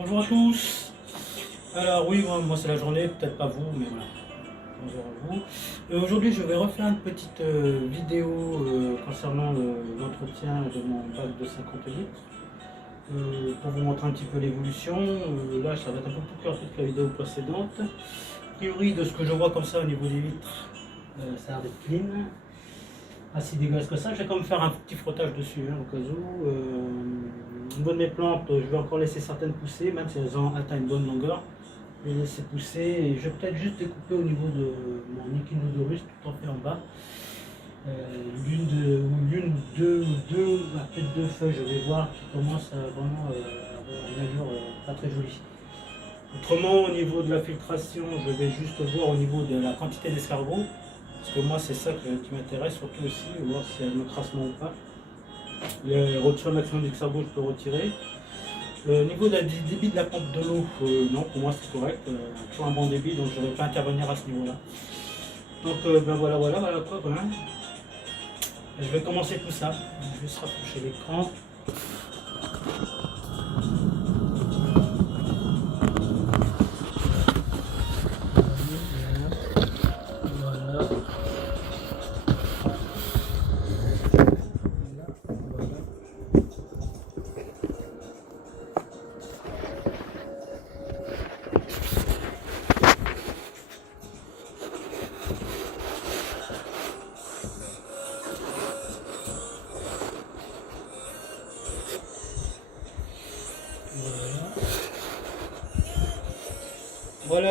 Bonjour à tous. Alors oui, moi c'est la journée, peut-être pas vous, mais voilà. Bonjour à vous. Aujourd'hui je vais refaire une petite vidéo concernant l'entretien de mon bac de 50 litres. Pour vous montrer un petit peu l'évolution. Là ça va être un peu plus rapide que la vidéo précédente. A priori de ce que je vois comme ça au niveau des vitres, ça a l'air d'être clean. Pas si dégueulasse que ça. Je vais quand même faire un petit frottage dessus au cas où. Au niveau de mes plantes, je vais encore laisser certaines pousser, même si elles ont atteint une bonne longueur. Je vais les laisser pousser et je vais peut-être juste découper au niveau de mon Echinodorus tout en fait en bas. L'une, deux, peut-être deux feuilles, je vais voir, qui commencent à vraiment avoir une allure pas très jolie. Autrement, au niveau de la filtration, je vais juste voir au niveau de la quantité d'escargots. Parce que moi, c'est ça qui m'intéresse, surtout aussi, voir si elle me crasse ou pas. Le retour maximum d'escargots, je peux retirer. Au niveau du débit de la pompe de l'eau, non, pour moi c'est correct. Toujours un bon débit, donc je ne vais pas intervenir à ce niveau-là. Donc ben voilà quoi. Voilà. Je vais commencer tout ça. Je vais juste rapprocher l'écran.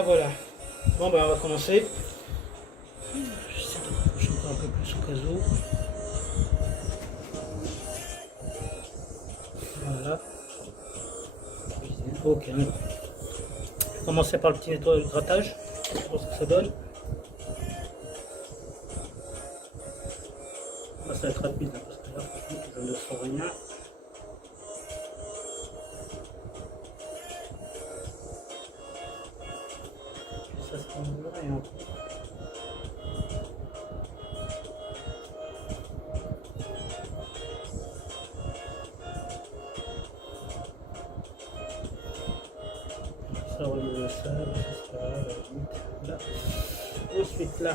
Voilà. Bon ben on va commencer. J'essaie de rapprocher encore un peu plus au cas où. Voilà. Ok. Je vais commencer par le petit nettoyage de grattage. Je pense que ça donne. Ça va être rapide parce que là je ne sens rien. Ça se prend rien. Ça remet le sable, ça là. Ensuite là.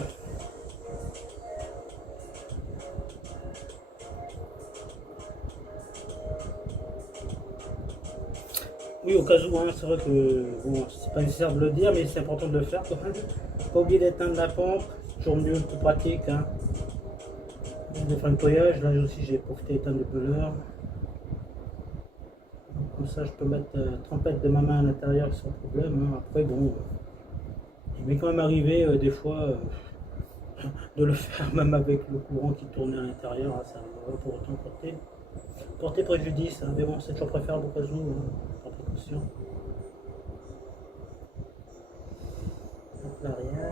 Oui, au cas où, hein, c'est vrai que bon, c'est pas nécessaire de le dire, mais c'est important de le faire quand même. Pas oublier d'éteindre la pompe, toujours mieux, plus pratique. Hein. De faire le nettoyage, là aussi j'ai profité d'éteindre le peleur. Comme ça je peux mettre trempette de ma main à l'intérieur sans problème. Hein. Après bon, il m'est quand même arrivé des fois de le faire même avec le courant qui tournait à l'intérieur. Hein, ça ne va pas pour autant porter préjudice. Hein. Mais bon, c'est toujours préférable au cas où, par précaution. Donc là rien.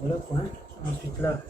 Voilà quoi. Hein. Ensuite là.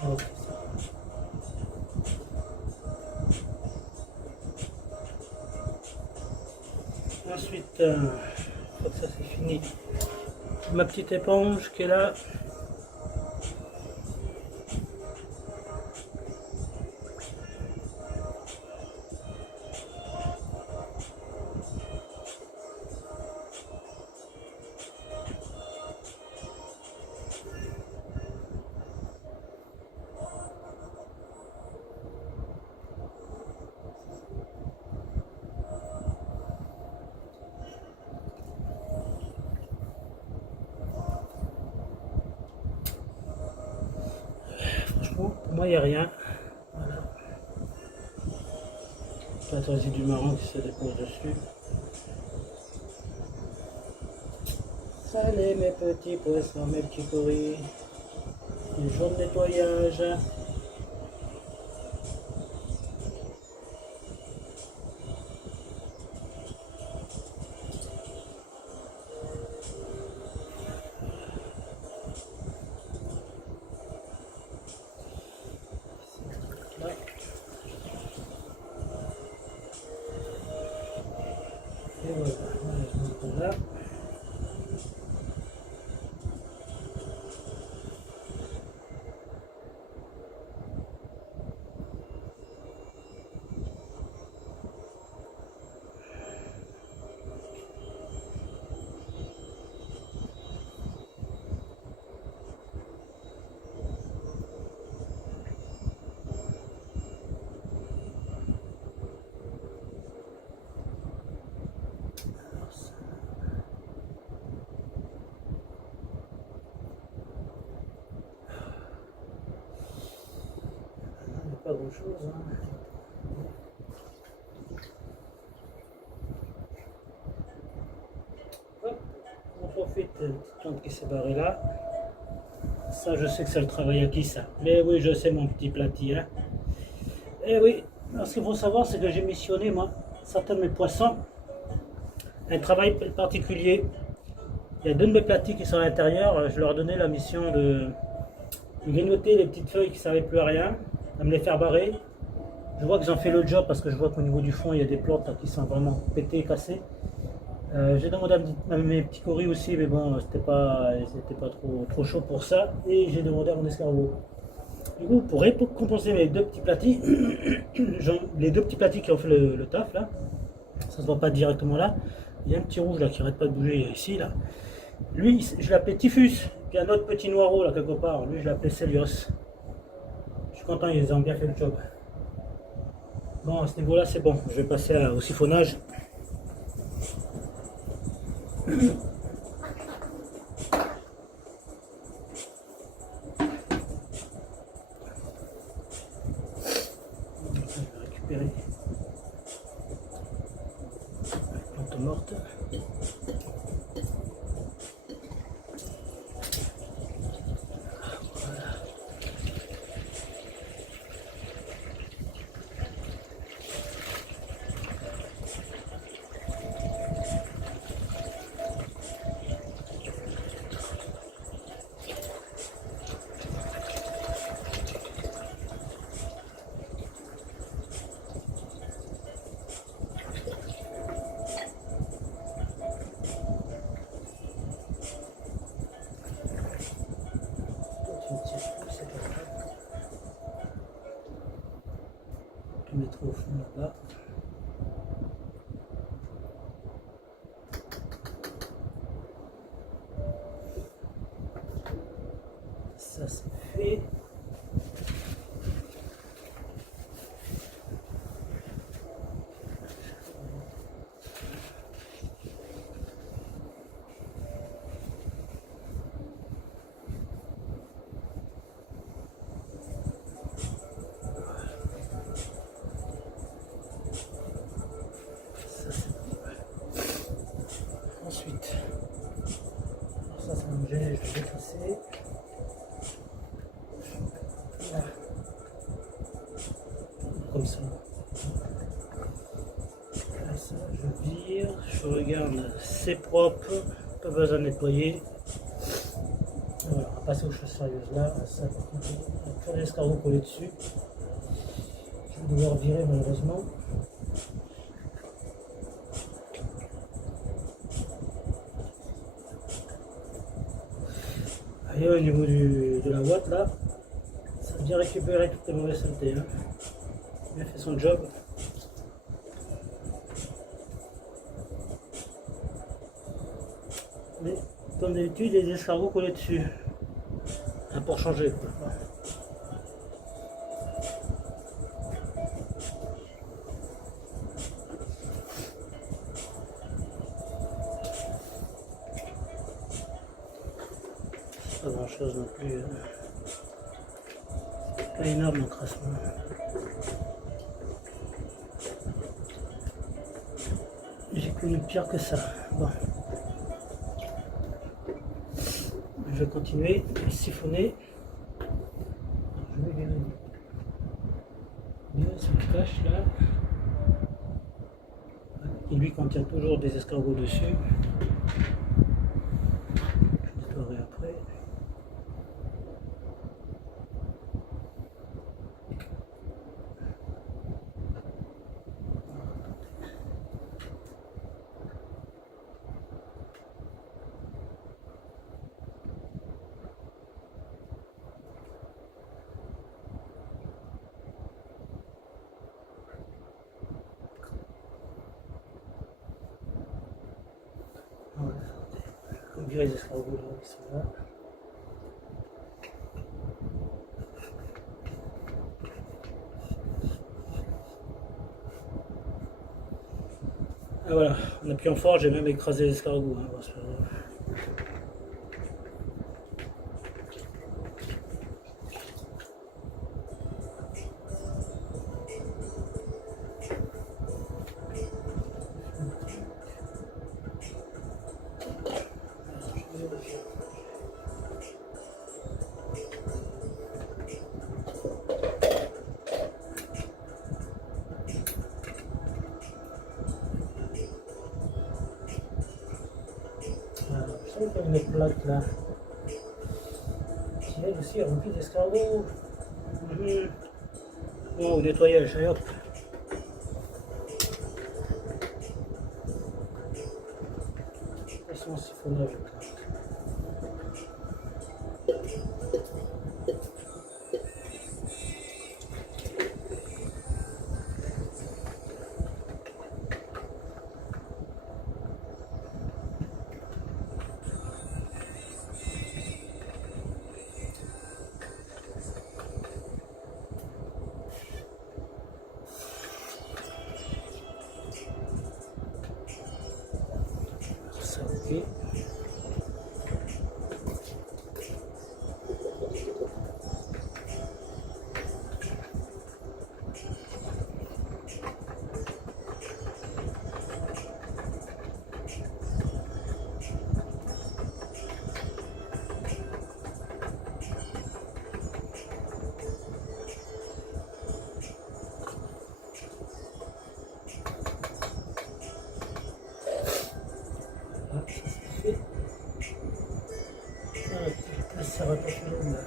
Okay. Ensuite, une fois que ça c'est fini, ma petite éponge qui est là. il n'y a rien. Voilà. Peut-être du marron qui se dépose dessus. Allez mes petits poissons, mes petits coris. Les jours de nettoyage. Là. Et voilà, je montre là. Pas grand chose. Hein. Hop, on profite d'une petite plante qui s'est barrée là. Ça, je sais que c'est le travail à qui ça. Mais oui, je sais mon petit platy. Hein. Et oui, ce qu'il faut savoir, c'est que j'ai missionné, moi, certains de mes poissons, un travail particulier. Il y a deux de mes platis qui sont à l'intérieur. Je leur donnais la mission de grignoter les petites feuilles qui ne servaient plus à rien, à me les faire barrer. Je vois qu'ils ont fait le job parce que je vois qu'au niveau du fond, il y a des plantes là, qui sont vraiment pétées, cassées. J'ai demandé à mes petits coris aussi, mais bon, c'était pas trop chaud pour ça. Et j'ai demandé à mon escargot. Du coup, pour compenser mes deux petits platis, les deux petits platis qui ont fait le taf là, ça se voit pas directement là. Il y a un petit rouge là qui arrête pas de bouger ici là. Lui, je l'appelais Typhus. Puis un autre petit noirot là quelque part. Lui, je l'appelais Celios. Je suis content, ils ont bien fait le job. Bon, à ce niveau-là, c'est bon. Je vais passer au siphonnage. Je vais récupérer la plante morte. Je vais mettre au fond là-bas. Ça c'est fait. Ensuite, ça va me gêner, je vais déclasser. Là. Comme ça. Là, ça, je vire, je regarde, c'est propre, pas besoin de nettoyer. Voilà, on va passer aux choses sérieuses là. Ça, par contre, il y a plein d'escargots collés dessus. Je vais devoir virer malheureusement. Et au niveau de la boîte là, ça a bien récupéré toutes les mauvaises saletés. Hein. Il a fait son job. Mais comme d'habitude, les escargots collés dessus. Hein, pour changer quoi. Pas grand chose non plus. Hein. pas énorme l'encrassement. J'ai connu pire que ça. Bon. Je vais continuer à siphonner. Je vais bien se cache là. Il lui contient toujours des escargots dessus. Je nettoierai après. Comme virer les escargots là, ils sont là. Ah voilà, en appuyant fort, j'ai même écrasé l'escargot. Hein, bon, c'est pas grave. Je sens qu'il y a une plaque là. Qui elle aussi est remplie d'escargots. Bon, au nettoyage, allez hop. Façon siphonnage. Ça, ok. Ça va pas faire long là.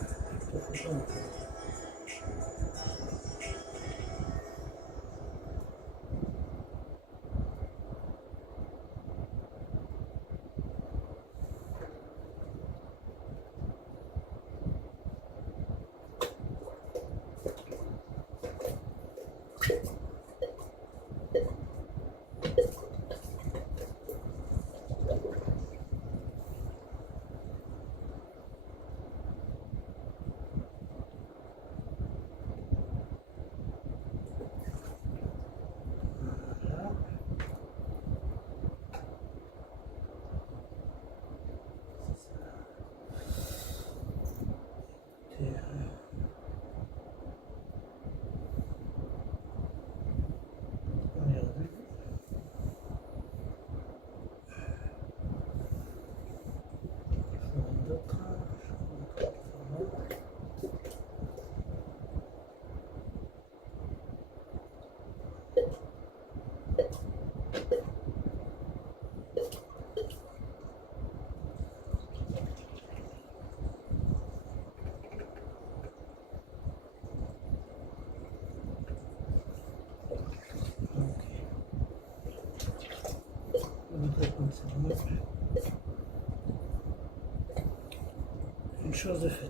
Une chose de faite.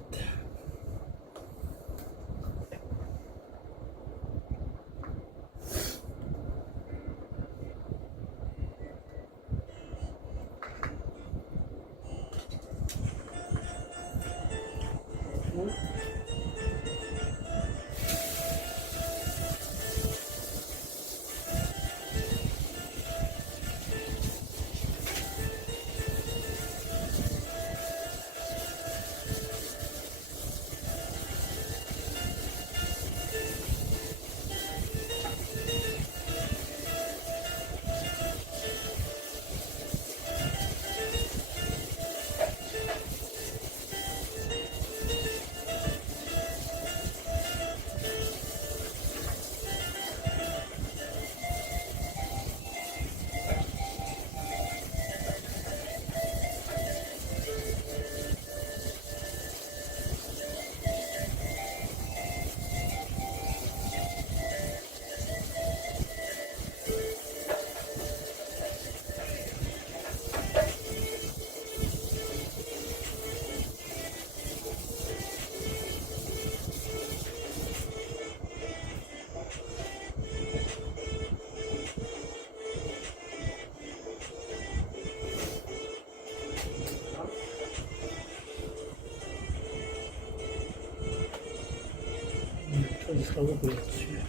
sera beaucoup là-dessus.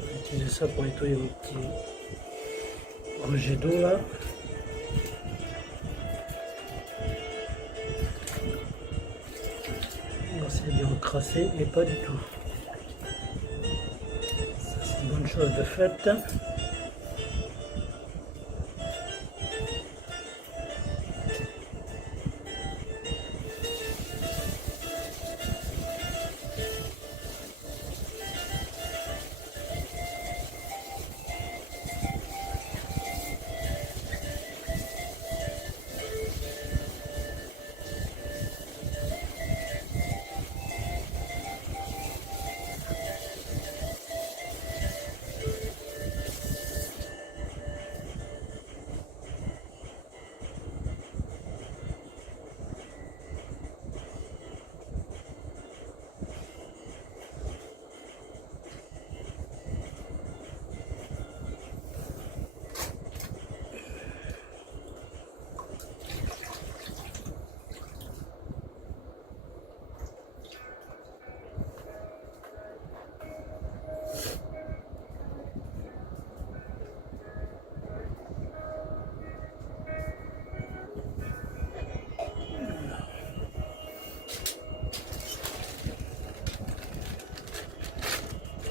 Je vais utiliser ça pour nettoyer mon petit rejet d'eau là. C'est bien encrassé, mais pas du tout. Ça, c'est une bonne chose de faite.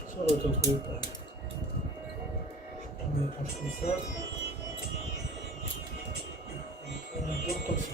Ça va être un truc. Je me penche comme ça. On va bien comme ça.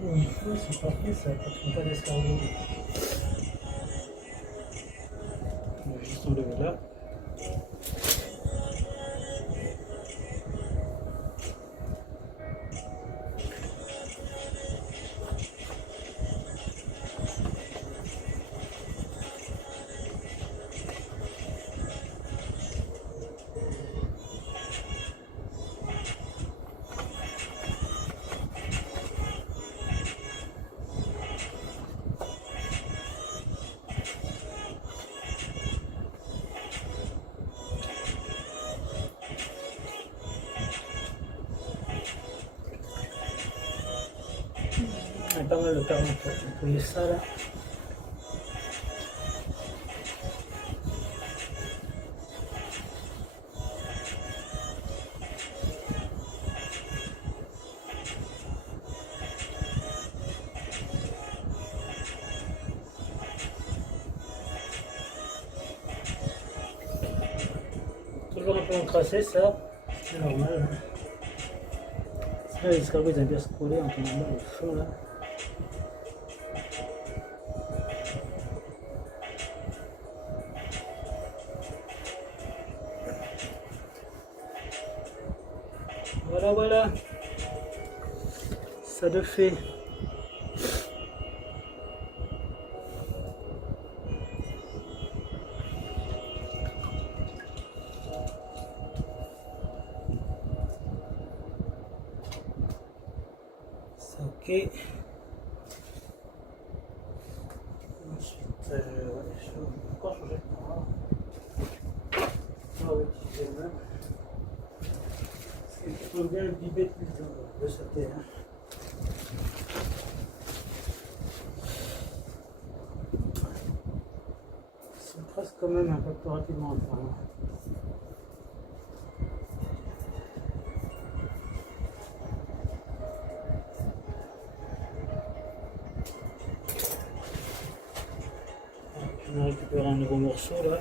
Pour une fois, c'est parfait, ça ne pas d'escargot. On va juste enlever là. Il y a pas mal de perles pour nettoyer ça là. Toujours un peu encrassé ça, c'est normal. Là, les escargots ils aiment bien se coller en tombant au fond là. Voilà, voilà, ça le fait. C'est ok. Ensuite, je vais encore changer de parole. On va utiliser le même. Parce qu'il faut bien le biber plus de ce côté. C'est presque quand même un peu plus rapidement. Enfin, je vais récupérer un nouveau morceau là.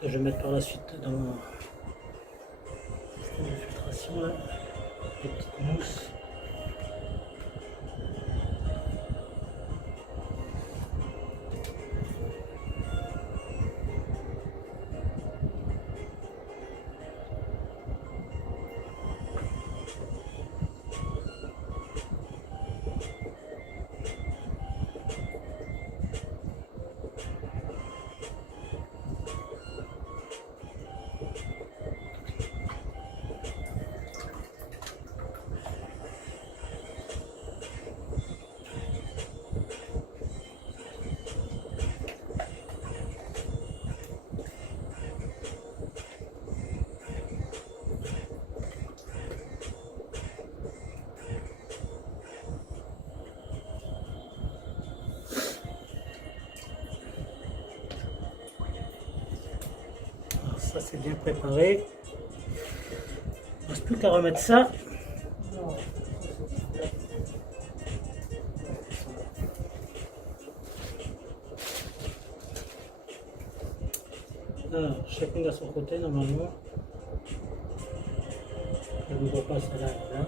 Que je vais mettre par la suite dans mon système de filtration là. Des petites mousses. ça c'est bien préparé. Il ne reste plus qu'à remettre ça. Alors, chacun à son côté normalement. Je ne vois pas celle-là. Là.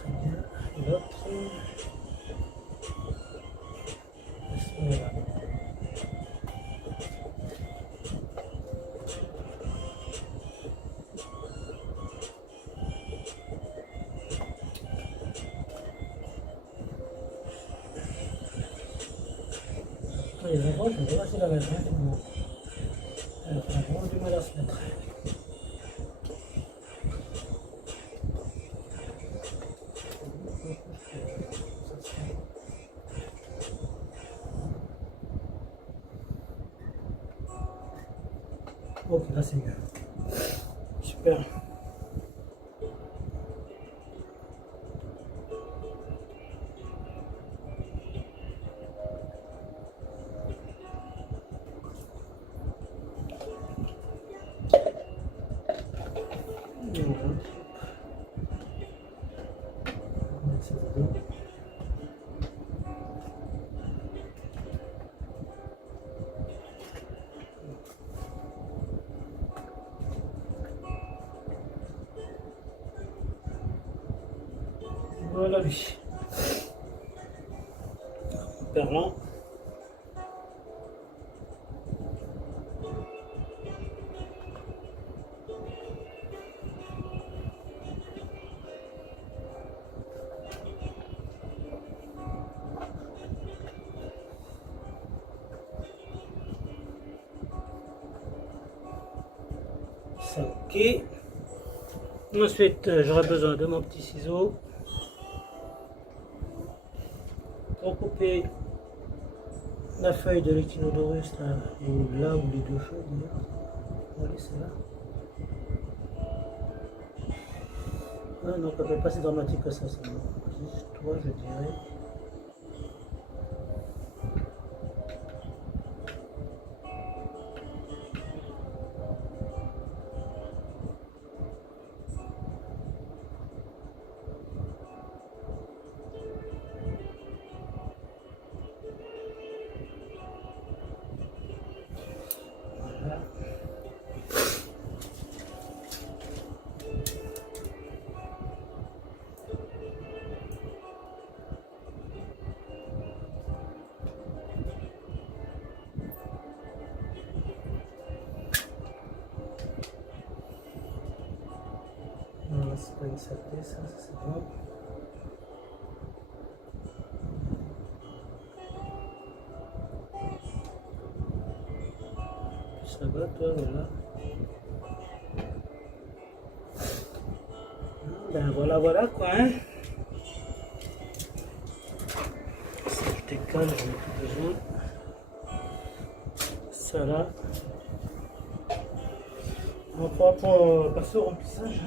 Très bien. L'autre. Voilà. Les endroits, je ne sais pas si la même, tout le monde. Elle a vraiment du mal à se mettre. Ok, là c'est mieux. Super. Voilà lui. Perlant. Ça, ok. Ensuite, j'aurai besoin de mon petit ciseau pour couper la feuille de l'Echinodorus là, ou là où les deux feuilles d'ailleurs. Allez, c'est là. Ah non, ça fait pas si dramatique que ça, juste toi, je dirais. Voilà. Non, c'est pas une saleté, ça c'est bon. Ça va, toi, voilà. Ben voilà, voilà quoi, hein. Ça, je décale, j'en ai plus besoin. Ça là. On pourra passer au remplissage.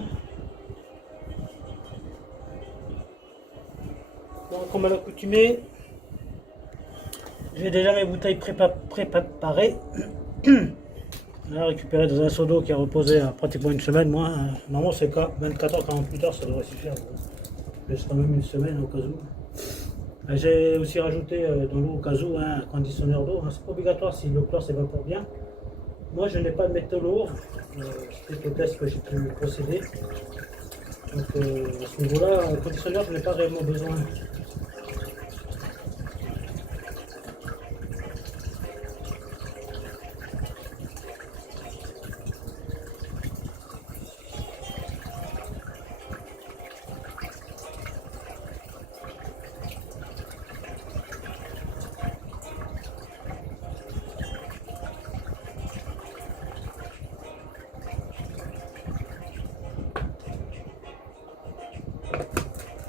Donc, comme à l'accoutumée, j'ai déjà mes bouteilles préparées. Là, récupéré dans un seau d'eau qui a reposé pratiquement une semaine. Moi, normalement, c'est quoi 24 heures, 48 heures, ça devrait suffire. Je laisse quand même une semaine au cas où. J'ai aussi rajouté dans l'eau au cas où un conditionneur d'eau. C'est pas obligatoire si le chlore s'évapore bien. Moi, je n'ai pas de métaux lourds. C'est le test que j'ai pu procéder. Donc, à ce niveau-là, le conditionneur, je n'ai pas réellement besoin.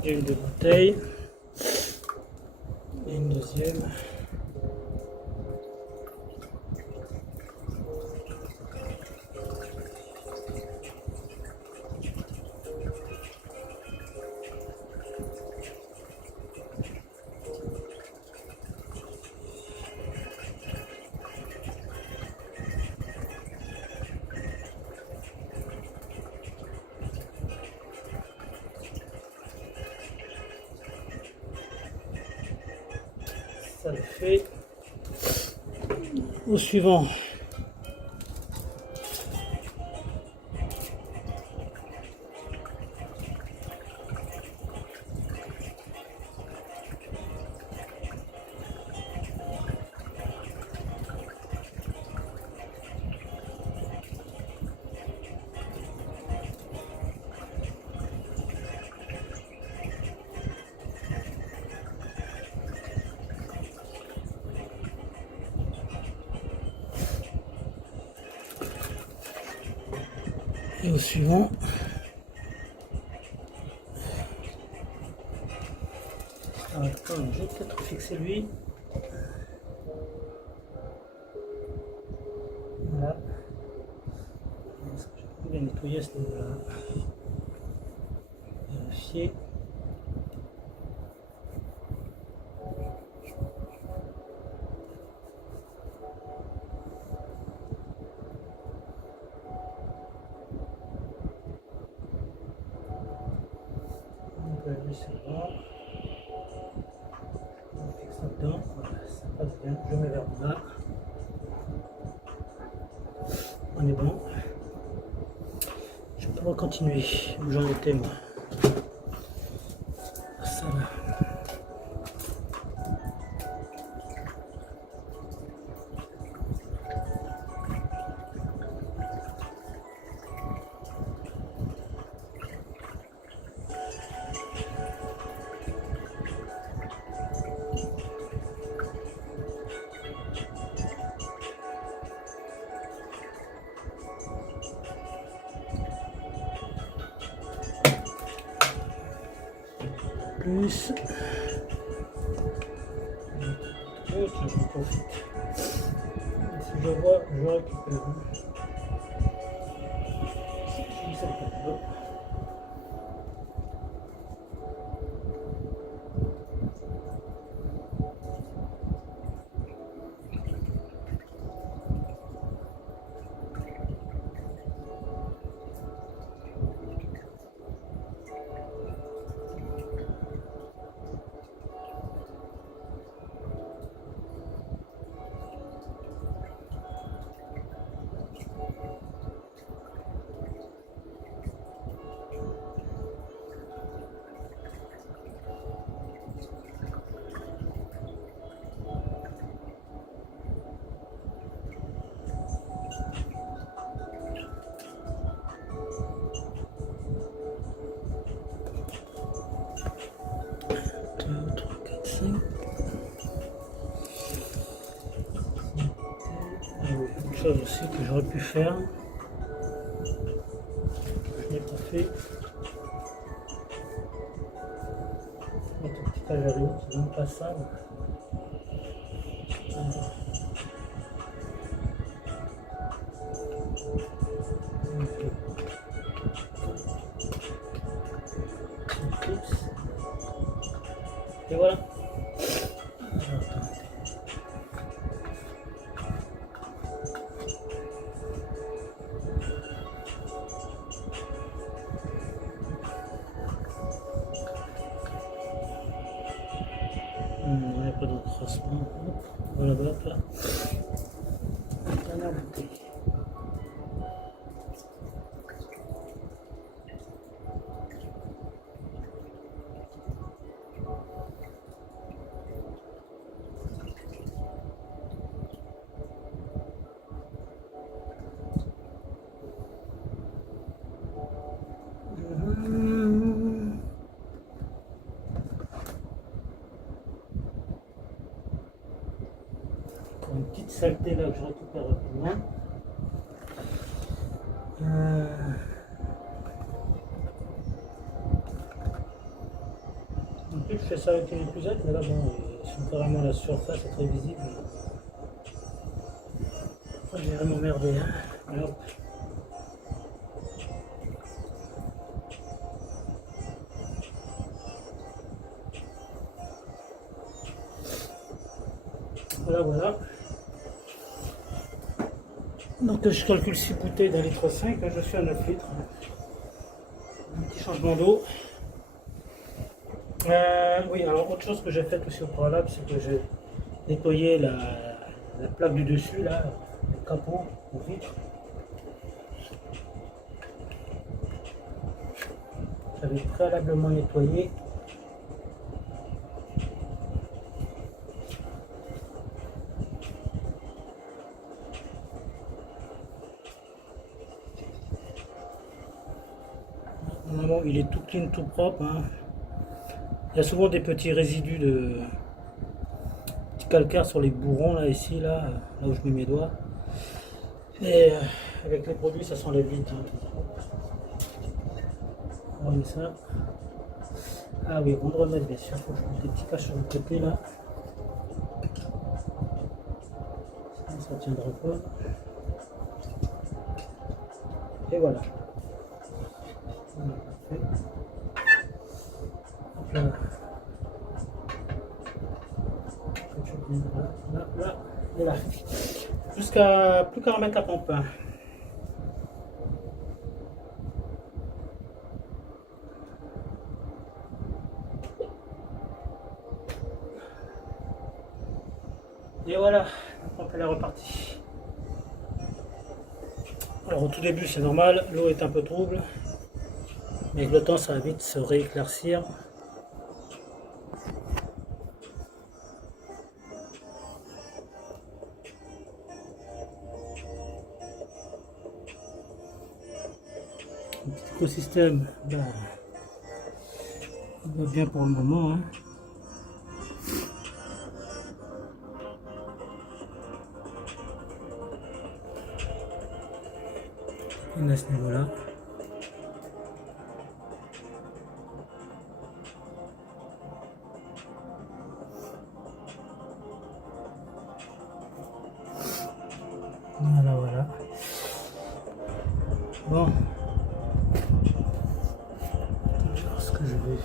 J'ai une bouteille et une deuxième. ça le fait. Au suivant. Et au suivant. Alors, je vais peut-être fixer lui. Voilà. Je vais nettoyer à ce niveau-là. Vérifier. Lui c'est bon. On fixe là-dedans. Voilà, ça passe bien. Je mets vers là. On est bon. Je vais pouvoir continuer où j'en étais moi. Ça va. Plus. Oh, tiens, j'en profite. Si je vois, je récupère. Si ça peut pas. Une chose aussi que j'aurais pu faire, je n'ai pas fait, mettre un petit averine qui est même pas sale. Et voilà. Il n'y a pas d'encrassement. Voilà, hop là. Dernière bouteille. Une petite saleté là que je récupère rapidement. En plus je fais ça avec une épuisette, mais là bon, ils sont carrément la surface est très visible. Je vais vraiment m'emmerder. Hein. Et hop. Voilà, voilà. Donc je calcule 6 bouteilles d'un litre 5, je suis à 9 litres. Un petit changement d'eau. Oui, alors autre chose que j'ai fait aussi au préalable, c'est que j'ai nettoyer la plaque du dessus, là, le capot, le vitre. J'avais préalablement nettoyé. Normalement, il est tout clean, tout propre, hein. Il y a souvent des petits résidus de calcaire sur les bourrons là, ici, là où je mets mes doigts. Et avec les produits, ça s'enlève vite, hein. On remet ça. Ah oui, on remet bien sûr, il faut que je mette des petits cas sur le côté là. Ça tiendra pas. Et voilà. Là. Là, et là. Jusqu'à plus qu'à remettre la pompe. Et voilà, la pompe elle est repartie. Alors au tout début c'est normal, l'eau est un peu trouble, mais avec le temps ça va vite se rééclaircir. Le petit écosystème, ben, il va bien pour le moment, hein. À ce niveau-là. Voilà. Bon. Alors, ce que je vais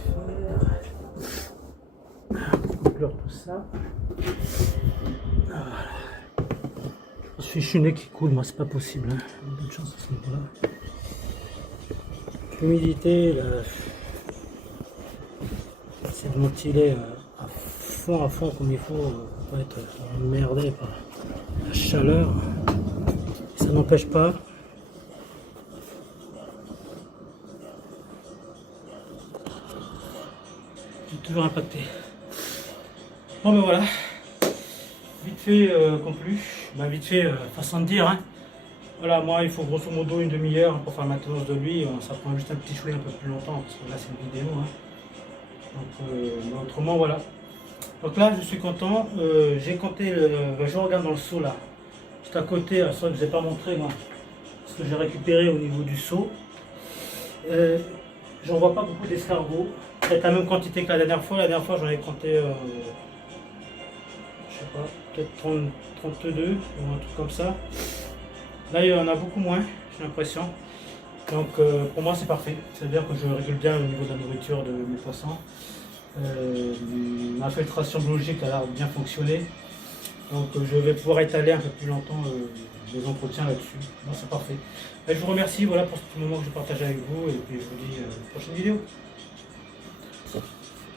faire, conclure tout ça. Voilà. Je suis chuné qui coule, moi c'est pas possible, hein. Bonne chance à ce niveau-là. L'humidité, c'est de ventiler à fond comme il faut, pour pas être emmerdé par la chaleur. Ça n'empêche pas. J'ai toujours impacté. Bon ben voilà. Vite fait conclu, bah, vite fait façon de dire, hein. Voilà, moi il faut grosso modo une demi-heure pour faire la maintenance de lui, ça prend juste un petit choulet un peu plus longtemps parce que là c'est une vidéo, hein. Donc mais autrement voilà. Donc là je suis content, j'ai compté, je regarde dans le seau là, juste à côté, ça que je ne vous ai pas montré moi, ce que j'ai récupéré au niveau du seau. J'en vois pas beaucoup d'escargots, peut-être la même quantité que la dernière fois j'en ai compté, je sais pas, peut-être 32 ou un truc comme ça. Là il y en a beaucoup moins, j'ai l'impression. Donc pour moi c'est parfait, c'est-à-dire que je régule bien au niveau de la nourriture de mes poissons. Ma filtration biologique a l'air de bien fonctionner. Donc je vais pouvoir étaler un peu plus longtemps les entretiens là-dessus. Bon, c'est parfait. Et je vous remercie voilà, pour ce petit moment que je partage avec vous et puis je vous dis à la prochaine vidéo.